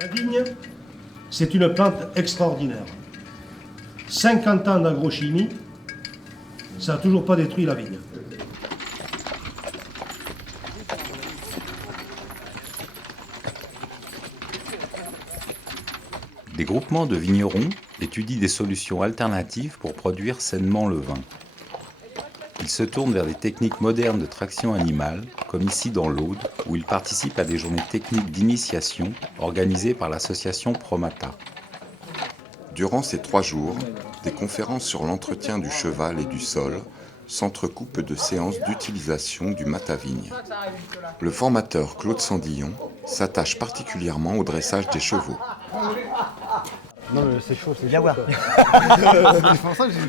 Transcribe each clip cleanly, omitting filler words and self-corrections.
La vigne, c'est une plante extraordinaire. 50 ans d'agrochimie, ça n'a toujours pas détruit la vigne. Des groupements de vignerons étudient des solutions alternatives pour produire sainement le vin. Ils se tournent vers des techniques modernes de traction animale, comme ici dans l'Aude, où ils participent à des journées techniques d'initiation organisées par l'association Promata. Durant ces 3 jours, des conférences sur l'entretien du cheval et du sol s'entrecoupent de séances d'utilisation du matavigne. Le formateur Claude Sandillon s'attache particulièrement au dressage des chevaux. Non mais c'est chaud, c'est bien voir.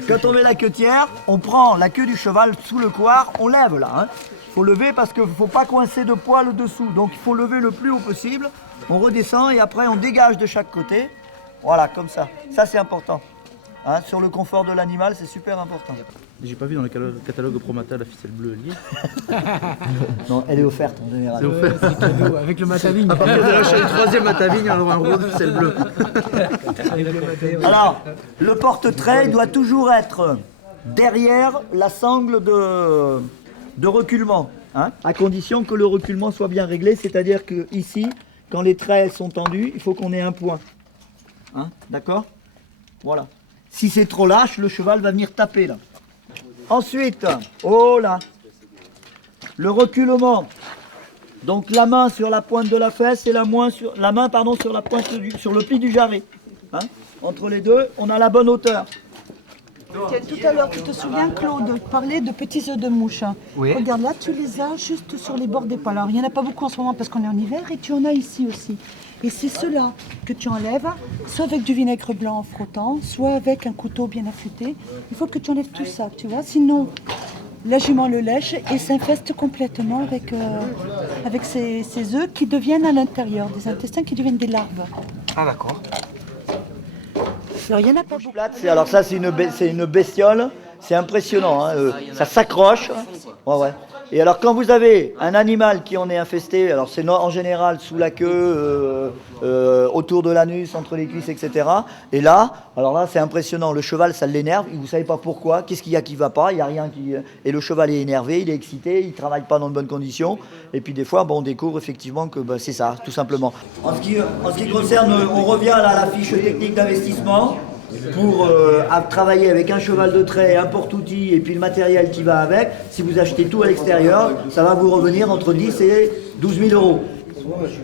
Quand on met la queutière, on prend la queue du cheval sous le couard, on lève là. Hein. Faut lever parce qu'il ne faut pas coincer de poil dessous. Donc il faut lever le plus haut possible. On redescend et après on dégage de chaque côté. Voilà, comme ça. Ça c'est important. Hein, sur le confort de l'animal, c'est super important. J'ai pas vu dans le catalogue Promata la ficelle bleue liée. Non, elle est offerte en général. C'est offert. C'est cadeau, avec le matavigne. À partir de là, j'ai une 3e matavigne, alors un rond de ficelle bleue. Alors, le porte-trait doit toujours être derrière la sangle de reculement, hein, à condition que le reculement soit bien réglé, c'est-à-dire que ici, quand les traits sont tendus, il faut qu'on ait un point. Hein, d'accord ? Voilà. Si c'est trop lâche, le cheval va venir taper là. Ensuite, oh là, le reculement. Donc la main sur la pointe de la fesse et la main sur la pointe sur le pli du jarret. Hein, entre les deux, on a la bonne hauteur. Tiens, tout à l'heure, tu te souviens, Claude, parlait de petits œufs de mouche. Oui. Regarde, là, tu les as juste sur les bords des poils. Alors, il n'y en a pas beaucoup en ce moment parce qu'on est en hiver et tu en as ici aussi. Et c'est cela que tu enlèves, soit avec du vinaigre blanc en frottant, soit avec un couteau bien affûté. Il faut que tu enlèves tout ça, tu vois. Sinon, la jument le lèche et s'infeste complètement avec ces œufs qui deviennent à l'intérieur, des intestins qui deviennent des larves. Ah d'accord. Alors, il n'y en a pas beaucoup. Alors ça, c'est une bestiole, c'est impressionnant, hein, ça s'accroche. Ouais, ouais. Et alors quand vous avez un animal qui en est infesté, alors c'est en général sous la queue, autour de l'anus, entre les cuisses, etc. Et là, alors là c'est impressionnant, le cheval ça l'énerve, vous ne savez pas pourquoi, qu'est-ce qu'il y a qui ne va pas, il n'y a rien qui... Et le cheval est énervé, il est excité, il ne travaille pas dans de bonnes conditions. Et puis des fois, bon, on découvre effectivement que c'est ça, tout simplement. En ce qui concerne, on revient là à la fiche technique d'investissement. Pour travailler avec un cheval de trait, un porte-outil et puis le matériel qui va avec, si vous achetez tout à l'extérieur, ça va vous revenir entre 10 et 12 000 euros.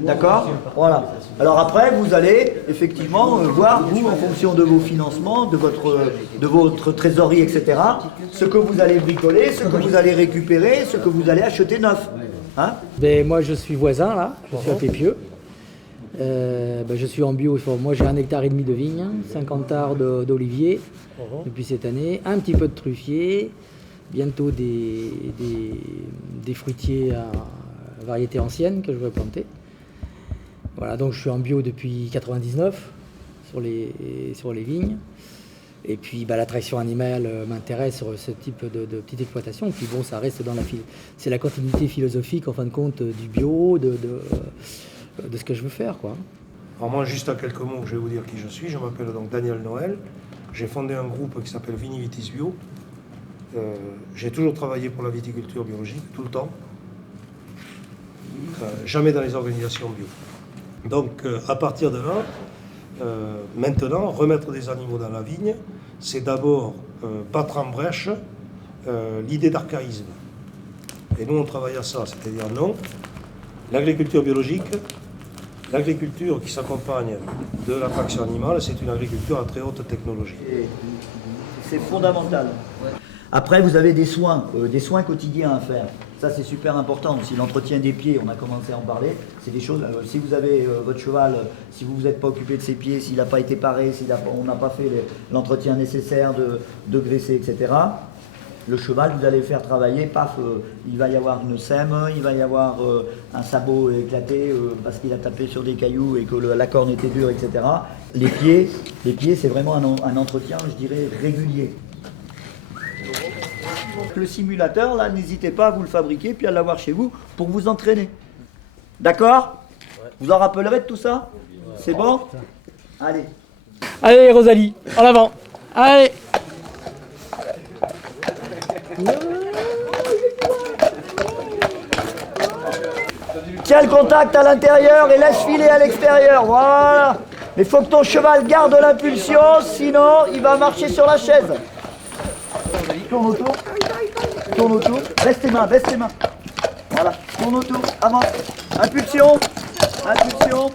D'accord ? Voilà. Alors après, vous allez effectivement voir, vous, en fonction de vos financements, de votre trésorerie, etc., ce que vous allez bricoler, ce que vous allez récupérer, ce que vous allez acheter neuf. Hein ? Ben, moi, je suis voisin, là. Je suis à Pépieux. Je suis en bio. Moi, j'ai 1,5 hectare de vigne, 50 arts d'olivier depuis cette année, un petit peu de truffier, bientôt des fruitiers à variété ancienne que je veux planter. Voilà, donc je suis en bio depuis 99 sur les vignes. Et puis la traction animale m'intéresse sur ce type de petite exploitation. Et puis bon, ça reste c'est la continuité philosophique en fin de compte du bio, de ce que je veux faire, quoi. Alors moi, juste en quelques mots, je vais vous dire qui je suis. Je m'appelle donc Daniel Noël. J'ai fondé un groupe qui s'appelle Vinivitis Bio. J'ai toujours travaillé pour la viticulture biologique, tout le temps. Jamais dans les organisations bio. Donc, à partir de là, maintenant, remettre des animaux dans la vigne, c'est d'abord battre en brèche l'idée d'archaïsme. Et nous, on travaille à ça, c'est-à-dire non, l'agriculture biologique, l'agriculture qui s'accompagne de la traction animale, c'est une agriculture à très haute technologie. C'est fondamental. Après, vous avez des soins quotidiens à faire. Ça, c'est super important aussi. L'entretien des pieds, on a commencé à en parler. C'est des choses, si vous avez votre cheval, si vous ne vous êtes pas occupé de ses pieds, s'il n'a pas été paré, on n'a pas fait l'entretien nécessaire de graisser, etc., le cheval, vous allez le faire travailler, paf, il va y avoir une sème, il va y avoir un sabot éclaté parce qu'il a tapé sur des cailloux et que la corne était dure, etc. Les pieds, c'est vraiment un entretien, je dirais, régulier. Le simulateur, là, n'hésitez pas à vous le fabriquer puis à l'avoir chez vous pour vous entraîner. D'accord ? Vous en rappellerez de tout ça ? C'est bon? Allez. Allez Rosalie, en avant. Allez. Tiens le contact à l'intérieur et laisse filer à l'extérieur. Voilà. Mais il faut que ton cheval garde l'impulsion, sinon il va marcher sur la chaise. Tourne autour. Tourne autour. Baisse tes mains, baisse tes mains. Voilà. Tourne autour. Avance. Impulsion. Impulsion.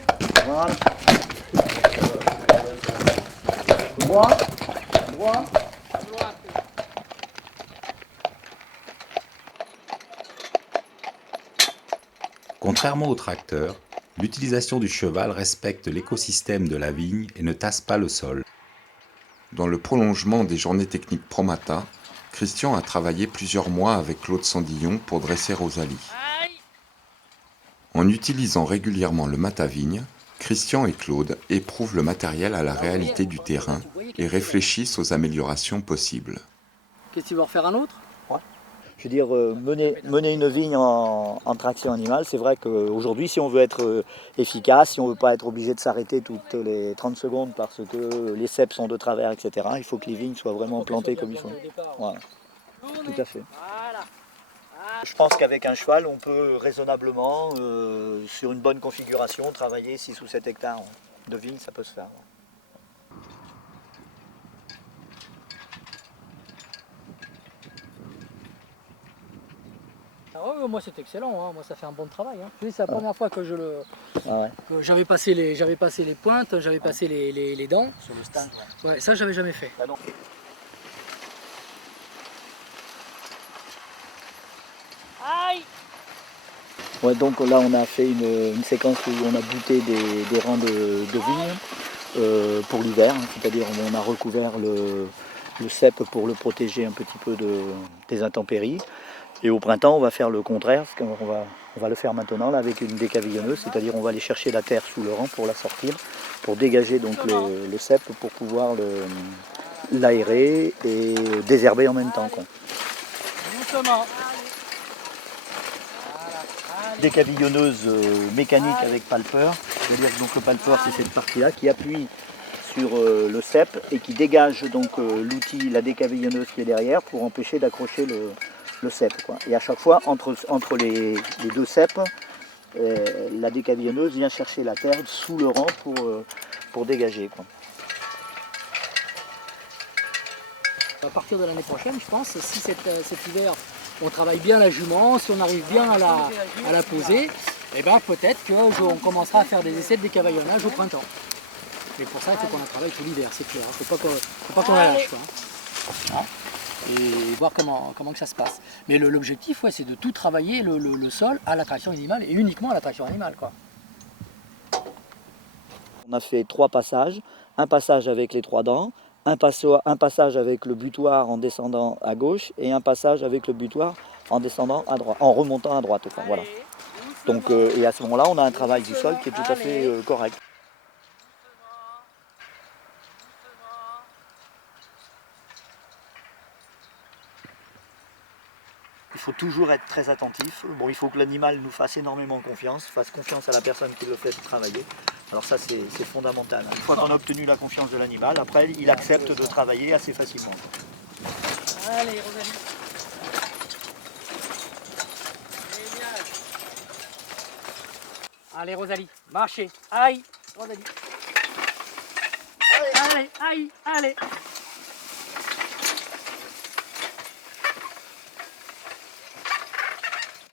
Voilà. Droit. Droit. Contrairement au tracteur, l'utilisation du cheval respecte l'écosystème de la vigne et ne tasse pas le sol. Dans le prolongement des journées techniques Promata, Christian a travaillé plusieurs mois avec Claude Sandillon pour dresser Rosalie. En utilisant régulièrement le matavigne, Christian et Claude éprouvent le matériel à la réalité du terrain et réfléchissent aux améliorations possibles. Qu'est-ce que tu veux refaire un autre? Je veux dire, mener une vigne en traction animale, c'est vrai qu'aujourd'hui, si on veut être efficace, si on ne veut pas être obligé de s'arrêter toutes les 30 secondes parce que les ceps sont de travers, etc., il faut que les vignes soient vraiment plantées comme il faut. Voilà. Tout à fait. Je pense qu'avec un cheval, on peut raisonnablement, sur une bonne configuration, travailler 6 ou 7 hectares de vignes, ça peut se faire. Ah ouais, moi c'est excellent, hein. Moi ça fait un bon travail. Hein. C'est la première fois que Ah ouais. que j'avais passé les pointes, j'avais passé les dents. Sur le stand, ouais. Ouais, ça j'avais jamais fait. Ah non. Aïe! Ouais, donc là on a fait une séquence où on a bouté des rangs de vignes pour l'hiver, hein, c'est-à-dire on a recouvert le cep pour le protéger un petit peu des intempéries. Et au printemps on va faire le contraire, parce qu'on va le faire maintenant là, avec une décavillonneuse, c'est-à-dire on va aller chercher la terre sous le rang pour la sortir, pour dégager donc le cep pour pouvoir l'aérer et désherber en même temps, quoi. Décavillonneuse mécanique avec palpeur. C'est-à-dire que donc le palpeur c'est cette partie-là qui appuie sur le cep et qui dégage donc l'outil, la décavillonneuse qui est derrière pour empêcher d'accrocher le cep, quoi. Et à chaque fois entre les deux ceps, la décavillonneuse vient chercher la terre sous le rang pour dégager, quoi. À partir de l'année prochaine, je pense, si cet hiver on travaille bien la jument, si on arrive bien à la poser, et ben peut-être qu'on commencera à faire des essais de décavaillonnage au printemps. Mais pour ça, il faut qu'on la travaille tout l'hiver, c'est clair. Il ne faut pas qu'on la lâche, quoi. Hein, et voir comment que ça se passe. Mais l'objectif, ouais, c'est de tout travailler le sol à la traction animale et uniquement à la traction animale, quoi. On a fait 3 passages, un passage avec les 3 dents, un passage avec le butoir en descendant à gauche et un passage avec le butoir en descendant à droite, en remontant à droite. Enfin, voilà. Donc, et à ce moment-là, on a un travail du sol qui est tout à fait correct. Il faut toujours être très attentif. Bon, il faut que l'animal nous fasse énormément confiance, fasse confiance à la personne qui le fait travailler. Alors ça, c'est fondamental. Une fois qu'on a obtenu la confiance de l'animal, après, il accepte de travailler assez facilement. Allez, Rosalie. Allez, Rosalie, marchez. Aïe, Rosalie. Allez, aïe, allez.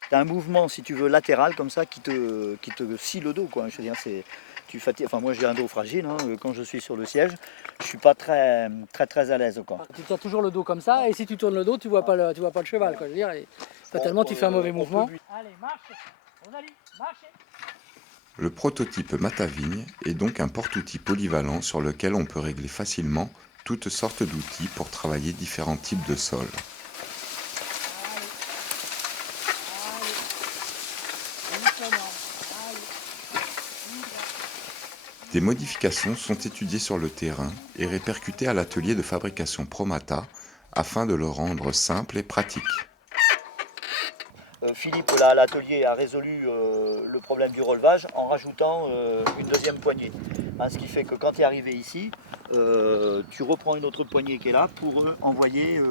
Tu as un mouvement, si tu veux, latéral comme ça qui te scie le dos, quoi. Je veux dire, tu fatigues. Enfin, moi j'ai un dos fragile, hein. Quand je suis sur le siège, je suis pas très à l'aise, quoi. Tu tiens toujours le dos comme ça, et si tu tournes le dos, tu vois pas le cheval, quoi. Je veux dire, fatalement tu fais un mauvais mouvement. Allez, marche, Rosalie, marchez. Le prototype Matavigne est donc un porte-outils polyvalent sur lequel on peut régler facilement toutes sortes d'outils pour travailler différents types de sols. Des modifications sont étudiées sur le terrain et répercutées à l'atelier de fabrication Promata afin de le rendre simple et pratique. Philippe, là, à l'atelier, a résolu le problème du relevage en rajoutant une deuxième poignée. Hein, ce qui fait que quand tu es arrivé ici, tu reprends une autre poignée qui est là pour envoyer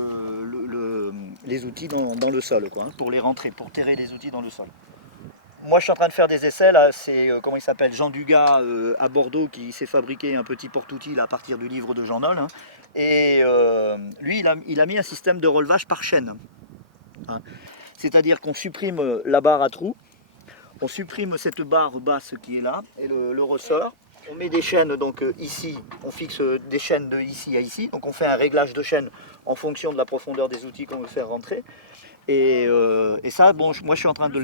les outils dans le sol, quoi, hein, pour les rentrer, pour terrer les outils dans le sol. Moi, je suis en train de faire des essais, là, c'est, comment il s'appelle, Jean Dugas à Bordeaux, qui s'est fabriqué un petit porte-outil à partir du livre de Jean Nol. Hein. Et lui, il a mis un système de relevage par chaîne. Hein. C'est-à-dire qu'on supprime la barre à trous, on supprime cette barre basse qui est là, et le ressort. On met des chaînes, donc ici, on fixe des chaînes de ici à ici, donc on fait un réglage de chaîne en fonction de la profondeur des outils qu'on veut faire rentrer. Et ça, bon, moi je suis en train de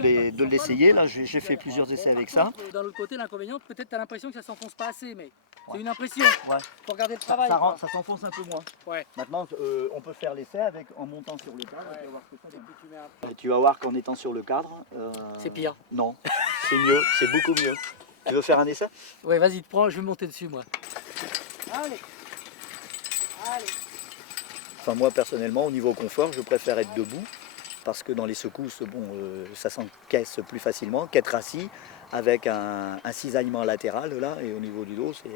l'essayer, là j'ai fait plusieurs essais avec ça. D'un autre côté, l'inconvénient, peut-être tu as l'impression que ça s'enfonce pas assez, mais c'est Ouais. une impression. Ouais. Faut regarder le travail. Ça s'enfonce un peu moins. Ouais. Maintenant, on peut faire l'essai en montant sur le cadre. Ouais. Tu vas voir ce que ça donne. Et puis tu mets un- Et tu vas voir qu'en étant sur le cadre... C'est pire. Non, c'est mieux, c'est beaucoup mieux. Tu veux faire un essai? Ouais, vas-y, te prends, je vais monter dessus, moi. Allez. Allez. Enfin, moi personnellement, au niveau confort, je préfère être debout. Parce que dans les secousses, bon, ça s'encaisse plus facilement qu'être assis avec un cisaillement latéral là, et au niveau du dos, c'est...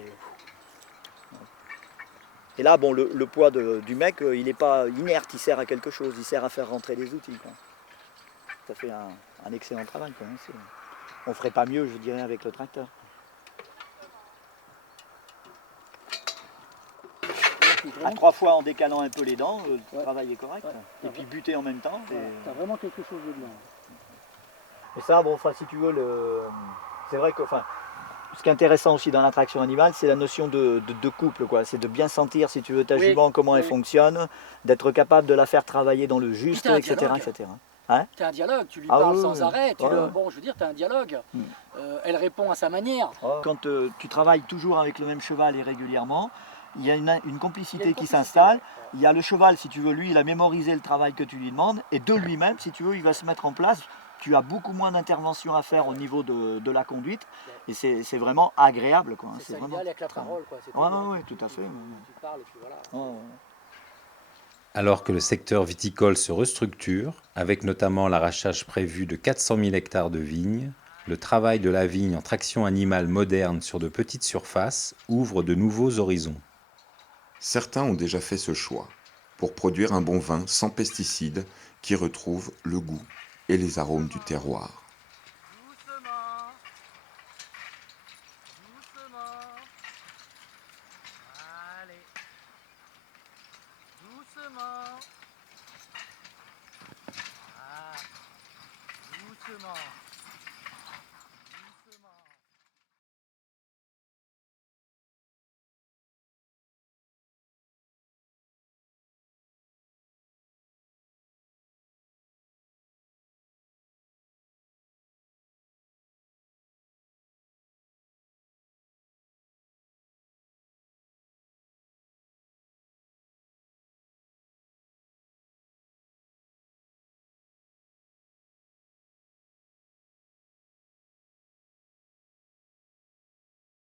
Et là, bon, le poids du mec, il n'est pas inerte, il sert à quelque chose, il sert à faire rentrer les outils, quoi. Ça fait un excellent travail, quoi, hein, on ne ferait pas mieux, je dirais, avec le tracteur. À 3 fois en décalant un peu les dents, le travail est correct. Ouais. Et puis buter en même temps. T'as vraiment quelque chose de bien. Et ça, bon, enfin, si tu veux, c'est vrai que, enfin, ce qui est intéressant aussi dans la traction animale, c'est la notion de couple, quoi. C'est de bien sentir, si tu veux, ta jument, comment elle fonctionne, d'être capable de la faire travailler dans le juste, etc., etc. Hein? Tu as un dialogue, tu lui parles sans arrêt. Bon, je veux dire, tu as un dialogue. Mm. Elle répond à sa manière. Quand tu travailles toujours avec le même cheval et régulièrement, il y a une complicité qui s'installe. Il y a le cheval, si tu veux, lui, il a mémorisé le travail que tu lui demandes. Et de lui-même, si tu veux, il va se mettre en place. Tu as beaucoup moins d'intervention à faire au niveau de la conduite. Et c'est vraiment agréable, quoi. C'est ça vraiment... l'idéal avec la parole, quoi. Oui, tout à fait. Tu parles et puis voilà. Ouais. Alors que le secteur viticole se restructure, avec notamment l'arrachage prévu de 400 000 hectares de vignes, le travail de la vigne en traction animale moderne sur de petites surfaces ouvre de nouveaux horizons. Certains ont déjà fait ce choix, pour produire un bon vin sans pesticides qui retrouve le goût et les arômes du terroir. Doucement. Doucement. Allez. Doucement. Ah. Doucement.